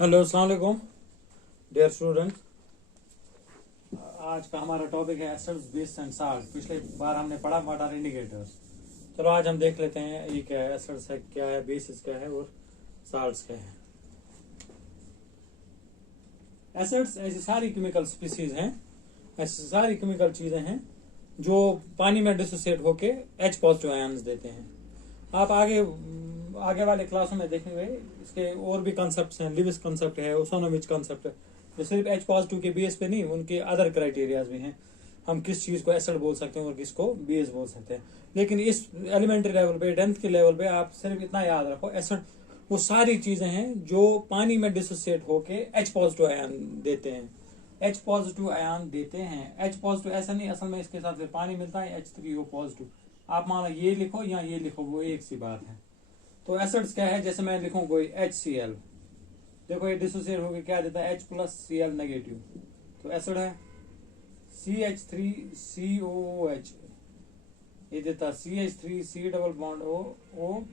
Hello, अस्सलाम वालेकुम dear students. आज का हमारा टॉपिक है एसिड्स, बेस एंड साल्ट। पिछले बार हमने पढ़ा व्हाट आर इंडिकेटर्स। चलो आज हम देख लेते हैं ये क्या है, एसिड्स है क्या है, बेसिस क्या है और साल्ट्स क्या है। एसिड्स ऐसी सारी केमिकल स्पीसीज हैं, ऐसी सारी केमिकल चीजें हैं जो पानी में डिसोसिएट होके H पॉजिटिव आयन्स देते हैं। आप आगे वाले क्लासों में देखेंगे इसके और भी कॉन्सेप्ट्स हैं। लिविस कॉन्सेप्ट है, ओसोनोविच कॉन्सेप्ट है, जो सिर्फ H पॉजिटिव के बेस पे नहीं, उनके अदर क्राइटेरियाज भी हैं। हम किस चीज को एसिड बोल सकते हैं और किसको बेस बोल सकते हैं। लेकिन इस एलिमेंट्री लेवल पे, 10th के लेवल पे आप सिर्फ इतना याद रखो, एसिड वो सारी चीजें हैं जो पानी में डिसोसिएट होके H पॉजिटिव आयन देते हैं। H पॉजिटिव आयन देते हैं। H पॉजिटिव ऐसा नहीं, असल में इसके साथ पानी मिलता है H3O पॉजिटिव। आप मान लो ये लिखो या ये लिखो, वो एक सी बात है। तो एसिड्स क्या है, जैसे मैं लिखूं कोई HCl, देखो ये डिसोसिएट होकर क्या देता है, H प्लस Cl नेगेटिव। तो एसिड है CH3COOH, ये देता CH3C double bond O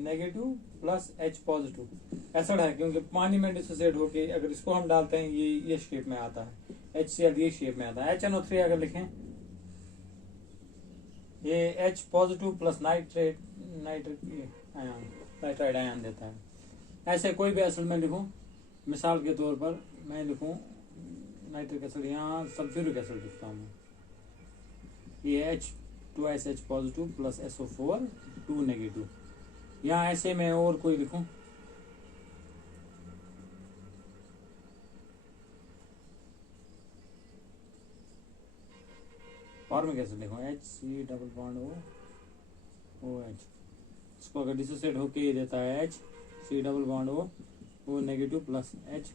negative plus H positive. Acid है क्योंकि पानी में डिसोसिएट होके अगर इसको हम डालते हैं ये शेप में आता है, HCl ये शेप में आता है। HNO3 अगर लिखें, ये H positive plus nitride ion देता है। ऐसे कोई भी एसिड में लिखूं, मिसाल के तौर पर मैं लिखूं नाइट्रिक एसिड, यहाँ सल्फ्यूरिक एसिड लिखता हूँ। ये H2SH positive plus SO4 2 negative. यहाँ ऐसे में और कोई लिखूं, फॉर्मिक एसिड लिखूं HC डबल बॉन्ड OH। इसको अगर डिसोसिएट होके ये देता है HC double bond O negative plus H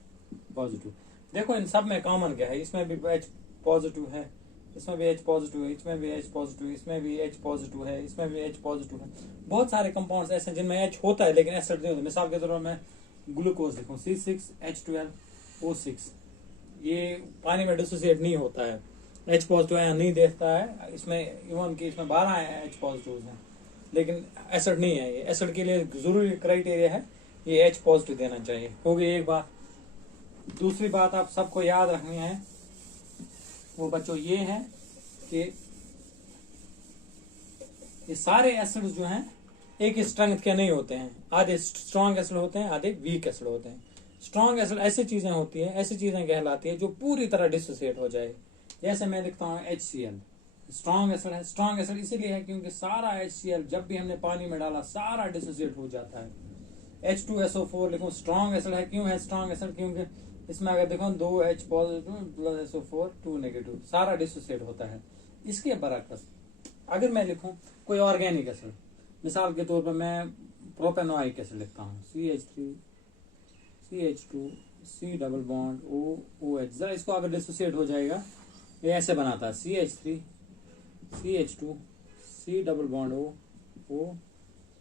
positive. देखो इन सब में कॉमन क्या है, इसमें भी H पॉजिटिव है, इसमें भी H पॉजिटिव है, इसमें भी H पॉजिटिव, इसमें भी H पॉजिटिव है, इसमें भी H पॉजिटिव है। बहुत सारे कंपाउंड्स ऐसे हैं जिनमें H होता है लेकिन एसिड नहीं होता। मिसाल के तौर पर मैं ग्लूकोज लिखूं C6H12O6, ये पानी में डिसोसिएट नहीं होता है, H पॉजिटिव आयन नहीं देता है। इसमें इवन की इसमें 12 H पॉजिटिव हैं, लेकिन एसिड नहीं है। ये एसिड के लिए जरूरी क्राइटेरिया है, ये H पॉजिटिव देना चाहिए। हो गई एक बात। दूसरी बात आप सबको याद रखनी है, वो बच्चों ये है कि ये सारे एसिड्स जो हैं एक स्ट्रेंथ के नहीं होते हैं। आधे स्ट्रॉन्ग एसिड होते हैं, आधे वीक एसिड होते हैं। स्ट्रॉन्ग एसिड ऐसी चीजें होती है, ऐसी चीजें कहलाती है जो पूरी तरह डिसोसिएट हो जाए। जैसे मैं लिखता हूँ HCl, स्ट्रॉन्ग एसिड है। स्ट्रॉन्ग एसिड इसीलिए है क्योंकि सारा HCl जब भी हमने पानी में डाला सारा डिसोसिएट हो जाता है। H2SO4 लिखूं, स्ट्रॉन्ग एसिड है। क्यों है स्ट्रॉन्ग एसिड? क्योंकि इसमें अगर देखो 2 H positive plus SO4 2 negative, सारा डिसोसिएट होता है। इसके बरक्स अगर मैं लिखूं कोई ऑर्गेनिक एसिड, मिसाल के तौर पर मैं प्रोपेनोइक एसिड लिखता हूँ CH3CH2C डबल बॉन्ड OH। जरा इसको अगर डिसोसिएट हो जाएगा, ये ऐसे बनाता है CH3CH2C double bond O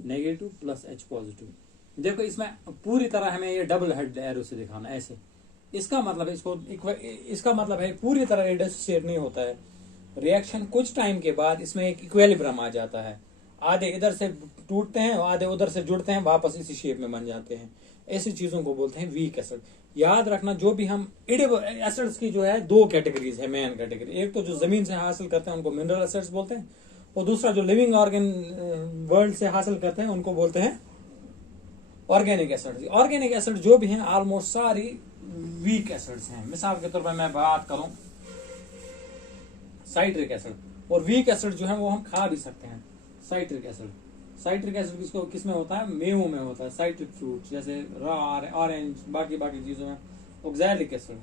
negative plus H positive. देखो इसमें पूरी तरह हमें ये डबल हेड एरो से दिखाना ऐसे। इसका मतलब है इसका मतलब है पूरी तरह डिसोसिएट नहीं होता है। रिएक्शन कुछ टाइम के बाद इसमें एक इक्विलिब्रियम आ जाता है, आधे इधर से टूटते हैं और आधे उधर से जुड़ते हैं, वापस इसी शेप में बन जाते हैं। ऐसी चीजों को बोलते हैं वीक एसिड। याद रखना, जो भी हम एसिड्स की जो है 2 कैटेगरीज है, मेन कैटेगरी। एक तो जो जमीन से हासिल करते हैं उनको मिनरल एसिड्स बोलते हैं, और दूसरा जो लिविंग ऑर्गन वर्ल्ड से हासिल करते हैं उनको बोलते हैं ऑर्गेनिक एसिड। ऑर्गेनिक एसिड जो भी हैं ऑलमोस्ट सारी वीक एसिड्स हैं। मिसाल के तौर पर मैं बात करूं साइट्रिक एसिड, और वीक एसिड जो है वो हम खा भी सकते हैं। साइट्रिक एसिड किसको किसमें होता है? मेवों में होता है। साइट्रिक फ्रूट जैसे ऑरेंज, बाकी चीजों में। ऑक्सैलिक एसिड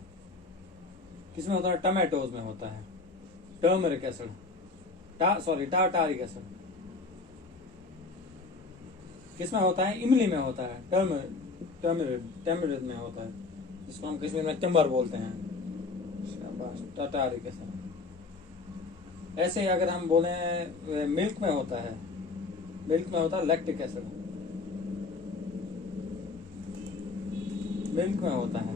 किसमें होता है? टमाटोज में होता है। टर्मरिक एसिड टारटारिक एसिड किसमें होता है? इमली में होता है। टर्मरिक में होता है, जिसको हम कश्मीर में टिम्बर बोलते हैं। Tartaric acid. ऐसे अगर हम बोले मिल्क में होता है लैक्टिक एसिड, मिल्क में होता है।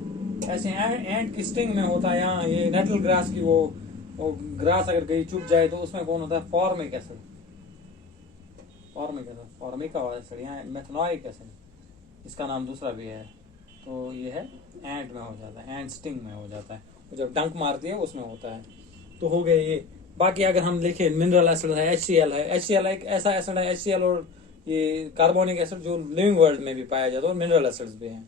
ऐसे एंट की स्टिंग में होता है। यहाँ ये नेटल ग्रास की वो ग्रास अगर कहीं चुप जाए तो उसमें कौन होता है? Formic acid. फॉर्मिका एसिड, यहाँ मेथनोइक एसिड, इसका नाम दूसरा भी है। तो ये है एंट में हो जाता है, एंट स्टिंग में हो जाता है, तो जब डंक मारती है उसमें होता है। तो हो गए ये। बाकी अगर हम देखें मिनरल एसिड है, HCl है, HCl एक ऐसा एसिड है, HCl और ये कार्बोनिक एसिड जो लिविंग वर्ल्ड में भी पाया जाता है, और मिनरल एसिड्स भी हैं।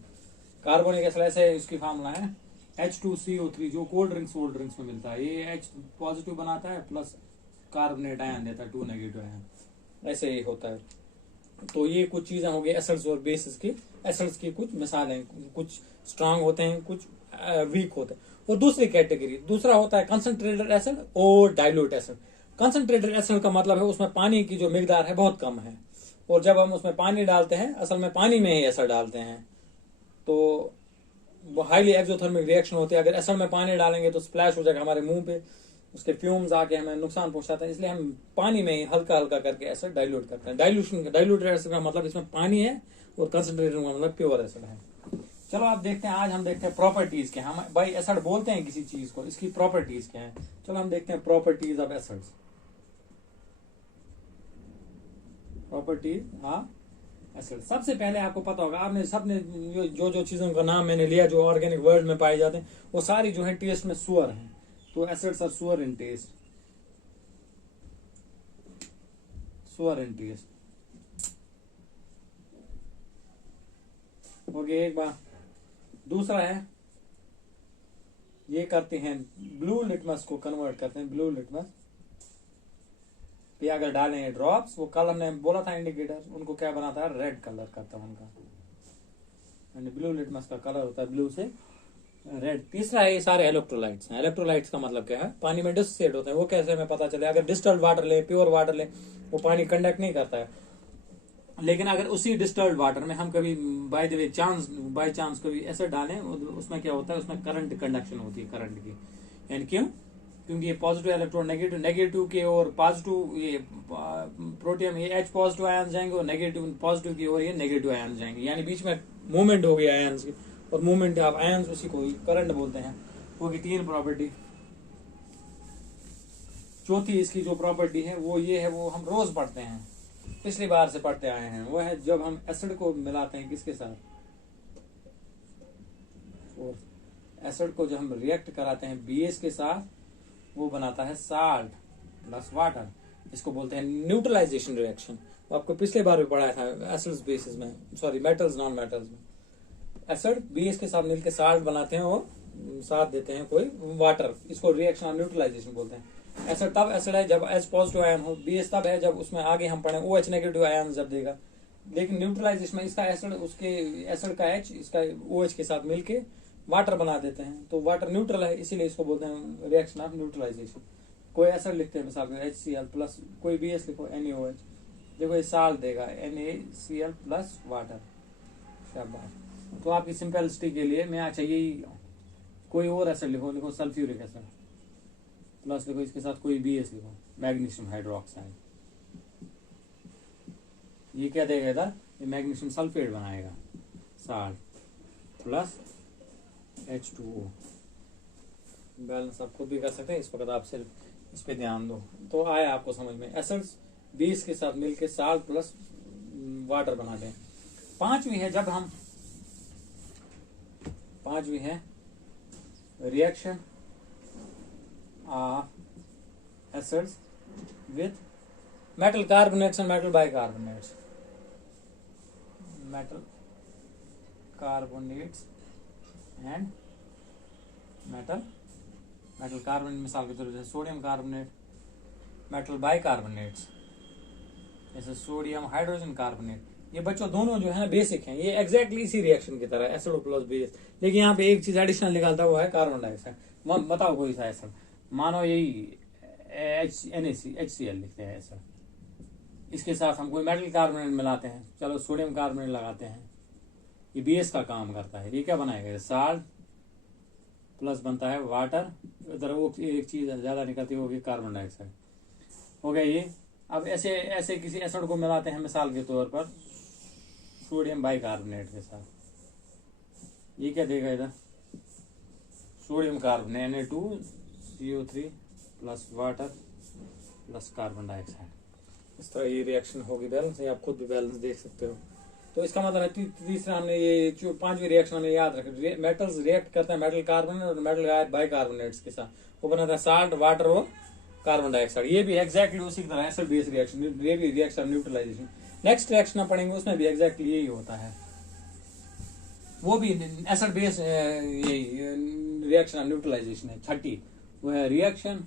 कार्बोनिक एसिड ऐसे इसकी फार्मूला है H2CO3 जो कोल्ड ड्रिंक्स में मिलता है, ये H पॉजिटिव बनाता है प्लस कार्बोनेट आयन देता है 2 नेगेटिव आयन, ऐसे ही होता है। तो ये कुछ चीजें हो गई एसिड्स और बेसिस की। एसिड्स की कुछ मिसालें, कुछ स्ट्रांग होते हैं, कुछ वीक होते हैं। और दूसरी कैटेगरी, दूसरा होता है कंसंट्रेटेड एसिड और डाइल्यूट एसिड। कंसंट्रेटेड एसिड का मतलब है उसमें पानी की जो मिकदार है बहुत कम है, और जब हम उसमें पानी डालते हैं, असल में पानी में ही एसिड डालते हैं, तो वो हाईली एक्सोथर्मिक रिएक्शन होती है। अगर एसिड में पानी डालेंगे तो स्प्लैश हो जाएगा हमारे मुंह पे, उसके फ्यूम्स आके हमें नुकसान पहुंचाते हैं, इसलिए हम पानी में ही हल्का हल्का करके एसिड डाइल्यूट करते हैं। डाइल्यूटेड एसिड का मतलब इसमें पानी है, और कंसंट्रेटेड का मतलब प्योर एसिड है। चलो आप देखते हैं, आज हम देखते हैं प्रॉपर्टीज क्या। हम भाई एसिड बोलते हैं किसी चीज को, इसकी प्रॉपर्टीज क्या है। चलो हम देखते हैं properties of acids. Properties acid. सबसे पहले आपको पता होगा, आपने सबने जो जो चीजों का नाम मैंने लिया जो ऑर्गेनिक वर्ल्ड में पाए जाते हैं, वो सारी जो है टेस्ट में सुअर हैं। तो एसिड्स आर सुअर इन टेस्ट, सुअर इन टेस्ट। हो गया एक बार। दूसरा है, ये करते हैं ब्लू लिटमस को कन्वर्ट करते हैं, ब्लू लिटमस पे अगर डालें ड्रॉप्स, वो कल हमने बोला था इंडिकेटर, उनको क्या बनाता है, रेड कलर करता है उनका, ब्लू लिटमस का कलर होता है ब्लू से रेड। तीसरा है, ये सारे इलेक्ट्रोलाइट्स हैं। इलेक्ट्रोलाइट्स का मतलब क्या है, पानी में डिसोसिएट होते हैं। वो कैसे हमें पता चले, अगर डिस्टिल्ड वाटर ले, प्योर वाटर ले, वो पानी कंडक्ट नहीं करता है, लेकिन अगर उसी डिस्टिल्ड वाटर में हम कभी बाय चांस कभी एसिड डालें, उसमें क्या होता है, उसमें करंट कंडक्शन होती है, करंट की। यानी क्यों, क्योंकि ये पॉजिटिव इलेक्ट्रॉन नेगेटिव के और पॉजिटिव, ये प्रोटियम ये H पॉजिटिव आयन जाएंगे, और नेगेटिव पॉजिटिव की और ये नेगेटिव आयन जाएंगे, यानी बीच में मूवमेंट हो गई आयन की, और मूवमेंट ऑफ आयन उसी को करंट बोलते हैं। वो की 3 प्रॉपर्टी। चौथी इसकी जो प्रॉपर्टी है वो ये है, वो हम रोज पढ़ते हैं, पिछली बार से पढ़ते आए हैं, वो है जब हम एसिड को मिलाते हैं किसके साथ, और एसिड को जब हम रिएक्ट कराते हैं बेस के साथ, वो बनाता है साल्ट प्लस वाटर। इसको बोलते हैं न्यूट्रलाइजेशन रिएक्शन। वो आपको पिछले बार भी पढ़ाया था एसिड्स बेसिस में, सॉरी मेटल्स नॉन मेटल्स में। एसिड बेस के साथ मिलकर साल्ट बनाते हैं और साथ देते हैं कोई वाटर, इसको रिएक्शन ऑफ न्यूट्रलाइजेशन बोलते हैं। एसिड तब एसिड है जब H पॉजिटिव आयन हो, बेस तब है जब उसमें आगे हम पढ़े OH नेगेटिव आयन जब देगा। लेकिन न्यूट्रलाइजेशन में इसका एसिड, उसके एसिड का H इसका OH के साथ मिलके वाटर बना देते हैं, तो वाटर न्यूट्रल है, इसीलिए इसको बोलते हैं रिएक्शन ऑफ न्यूट्रलाइजेशन। कोई एसिड लिखते हैं मिसाल में HCl प्लस कोई BS लिखो NaOH, देखो ये साल्ट देगा NaCl प्लस वाटर। शाबाश। तो आपकी सिंपलिसिटी के लिए मैं चाहिए कोई और एसिड लिखो सल्फ्यूरिक एसिड प्लस लिखो इसके साथ कोई BS लिखो, मैग्नीशियम हाइड्रोक्साइड। ये क्या देगा इधर, ये मैग्नीशियम सल्फेट बनाएगा, साल्ट प्लस H2O। बैलेंस आप खुद भी कर सकते हैं, इस वक्त आप सिर्फ इस पे ध्यान दो तो आया आपको समझ में। एसिड्स बेस के साथ मिलके साल्ट प्लस वाटर बनाते हैं। पांचवी है reaction of acids with metal carbonates and metal bicarbonates. Metal carbonates and metal carbonate, मिसाल के तौर पर सोडियम कार्बोनेट, मेटल बाइकार्बोनेट्स जैसे सोडियम हाइड्रोजन कार्बोनेट। ये बच्चों दोनों जो है ना बेसिक हैं, ये एग्जैक्टली इसी रिएक्शन की तरह एसिड प्लस बेस। लेकिन यहाँ पे एक चीज एडिशनल निकालता हुआ है कार्बन डाइऑक्साइड। बताओ कोई सा एसिड, मानो यही HCl लिखते हैं एसिड, इसके साथ हम कोई मेटल कार्बोनेट मिलाते हैं, चलो सोडियम कार्बोनेट लगाते हैं, ये बेस का काम करता है। ये क्या बनाएगा, साल्ट प्लस बनता है वाटर, इधर वो एक चीज ज्यादा निकलती होगी कार्बन डाइऑक्साइड। हो गया ये। अब ऐसे किसी एसिड को मिलाते हैं, मिसाल के तौर पर सोडियम बाइकार्बोनेट के साथ, ये क्या देगा इधर, sodium carbonate Na2CO3 plus water plus carbon dioxide. इस तरह ये रिएक्शन होगी बैलेंस, आप खुद भी बैलेंस देख सकते हो। तो इसका मतलब है तीसरा हमने ये जो 5वीं रिएक्शन हमने याद रखा, मेटल्स रिएक्ट करते हैं मेटल कार्बन और मेटल बाइकार्बोनेट्स के साथ, वो बनाता है साल्ट, वाटर और कार्बन डाइऑक्साइड। ये भी एग्जैक्टली उसी की तरह एसिड बेस रिएक्शन, ये भी रिएक्शन न्यूट्रलाइजेशन। नेक्स्ट रिएक्शन हम पढ़ेंगे उसमें भी एग्जैक्टली यही होता है, वो भी एसिड बेस यही रिएक्शन न्यूट्रलाइजेशन है। 30 वो है reaction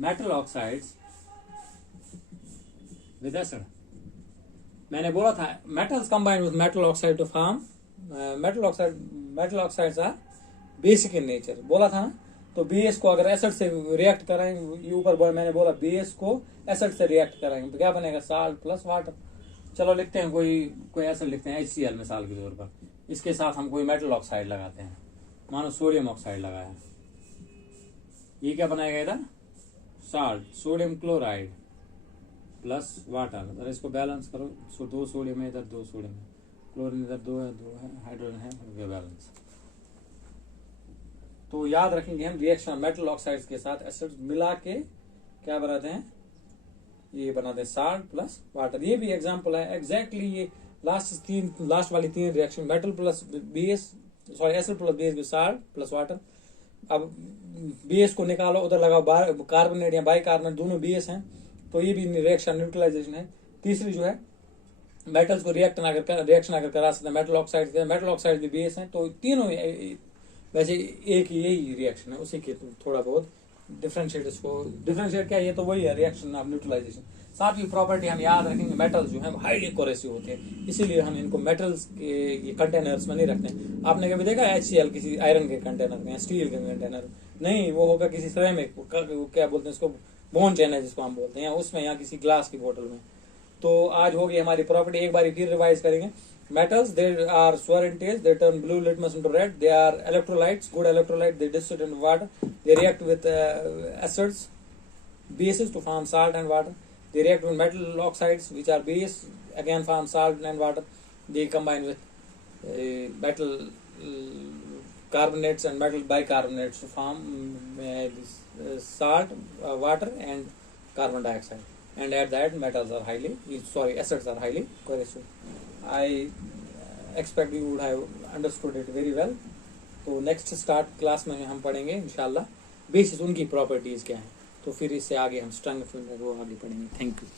metal oxides with acid. मैंने बोला था metals combined with metal oxide to form metal oxides are basic in nature, बोला था ना। तो बीएस को अगर एसिड से रिएक्ट कराएंगे, ऊपर मैंने बोला बीएस को एसिड से रिएक्ट कराएंगे तो क्या बनेगा, साल्ट प्लस वाटर। चलो लिखते हैं कोई एसिड लिखते हैं HCl मिसाल के तौर पर, इसके साथ हम कोई मेटल ऑक्साइड लगाते हैं, मानो सोडियम ऑक्साइड लगाया, ये क्या बनाएगा इधर, salt, sodium chloride plus water. अगर इसको बैलेंस करो, 2 सोडियम है इधर, 2 सोडियम है, क्लोरीन इधर 2 है, हाइड्रोजन है, बैलेंस। तो याद रखेंगे हम रिएक्शन मेटल ऑक्साइड्स के साथ एसिड मिला के क्या बनाते हैं, ये बनाते हैं साल्ट प्लस वाटर। ये भी एग्जांपल है एग्जैक्टली ये लास्ट वाली 3 reaction, metal plus base, sorry acid plus base, salt plus water. अब बीएस को निकालो, उधर लगाओ कार्बोनेट या बाइकार्बोनेट, दोनों बीएस हैं, तो ये भी रिएक्शन न्यूट्रलाइजेशन है। तीसरी जो है मेटल्स को रिएक्शन अगर करा सकते हैं मेटल ऑक्साइड भी बेस हैं, तो तीनों वैसे एक यही रिएक्शन है, उसी के थोड़ा बहुत डिफरेंशिएट क्या है, ये तो वही है रिएक्शन ऑफ न्यूट्रलाइजेशन। सातवीं प्रॉपर्टी हम याद रखेंगे, मेटल्स जो है हाईली कोरेसिव होते हैं, इसीलिए हम इनको मेटल्स के कंटेनर्स में नहीं रखते। आपने कभी देखा HCl किसी आयरन के कंटेनर में, स्टील के कंटेनर नहीं, वो होगा किसी सिरेमिक, क्या बोलते हैं इसको, बोन चैन है जिसको हम बोलते हैं, उसमें या किसी ग्लास की बोतल में। तो आज होगी हमारी प्रॉपर्टी, एक बार फिर रिवाइज करेंगे। Metals, they are sour in taste, they turn blue litmus into red, they are electrolytes, good electrolyte, they dissociate into water, they react with acids, bases to form salt and water, they react with metal oxides which are base, again form salt and water, they combine with metal carbonates and metal bicarbonates to form salt, water and carbon dioxide, and at the end acids are highly corrosive. I expect you would have understood it very well. तो next start class में हम पढ़ेंगे इंशाल्लाह basis उनकी properties क्या हैं, तो फिर इससे आगे हम स्ट्रंग फिल्म वो आगे पढ़ेंगे। Thank you.